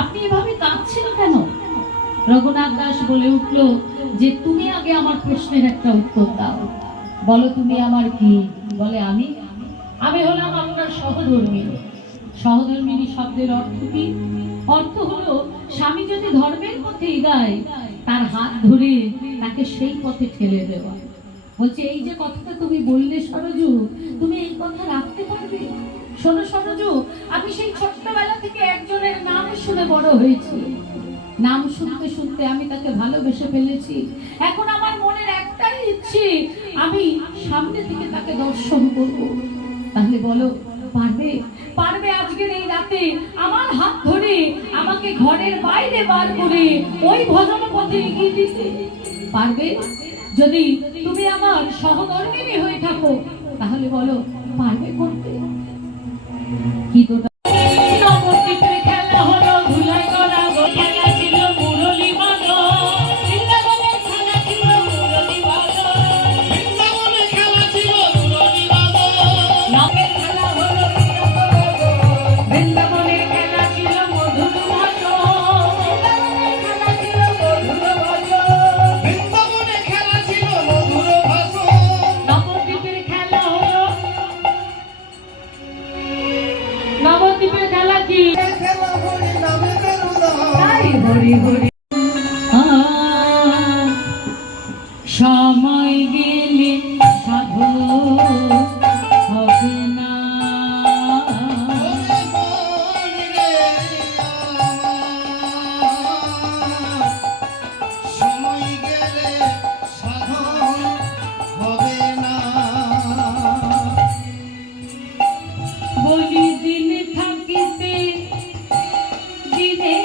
আপনি এভাবে কাঁদছেন কেন? রঘুনাথ দাস বলে উঠল যে তুমি আগে আমার প্রশ্নের একটা উত্তর দাও, বলো তুমি আমার কি? বলে আমি হলাম আপনার সহধর্মিনী। সহধর্মিনী শব্দের অর্থ কি? অর্থ হলো স্বামী যদি ধর্মের পথে এগায় তার হাত ধরে তাকে সেই পথে ঠেলে দেওয়া। বলছে এই যে কথাটা তুমি বললে সরজু, তুমি এই কথা রাখতে পারবে? শোনো সরজু, আমি সেই ছোট্টবেলা থেকে একজনের নাম শুনে বড় হয়েছি। নাম শুনতে শুনতে আমি তাকে ভালোবেসে ফেলেছি। এখন আমার মনের একটাই ইচ্ছে, আমি সামনে থেকে তাকে দর্শন করব। তাহলে বলো পারবে? পারবে আজকের এই রাতে আমার হাত ধরে আমাকে ঘরের বাইরে বার করে ওই ভজন পথে এগিয়ে দিতে? পারবে? যদি তুমি আমার সহধর্মিণী হয়ে থাকো তাহলে বলো পারবে করতে? কি তো নবদ্বীপের খেলা কি? হরি হরি সময় গেলে সাধু হবে না। সময় গেলে সাধু হবে না। বলি দিন থাকিতে দিনে